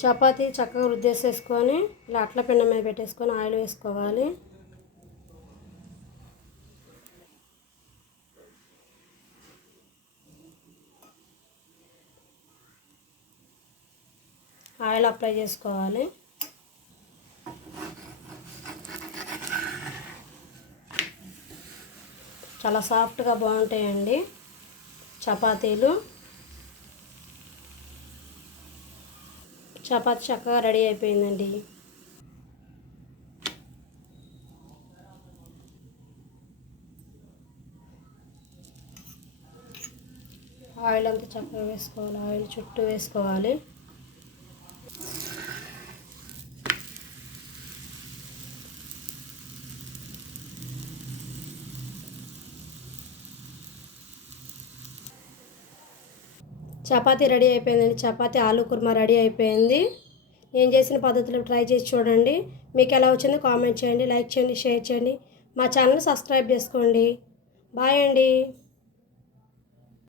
చపాతీ చక్కగా రుద్దేసేసుకొని ఇలా అట్ల పిండి మీద పెట్టేసుకొని ఆయిల్ వేసుకోవాలి. ఆయిల్ అప్లై చేసుకోవాలి. చాలా సాఫ్ట్గా బాగుంటాయండి చపాతీలు. చపాతీ చక్కగా రెడీ అయిపోయిందండి. ఆయిల్ అంతా చక్కగా వేసుకోవాలి. ఆయిల్ చుట్టూ వేసుకోవాలి. చపాతీ రెడీ అయిపోయిందండి. చపాతీ ఆలు కుర్మా రెడీ అయిపోయింది. నేను చేసిన పద్ధతిలో ట్రై చేసి చూడండి. మీకు ఎలా వచ్చిందో కామెంట్ చేయండి, లైక్ చేయండి, షేర్ చేయండి. మా ఛానల్ సబ్స్క్రైబ్ చేసుకోండి. బాయ్ అండి.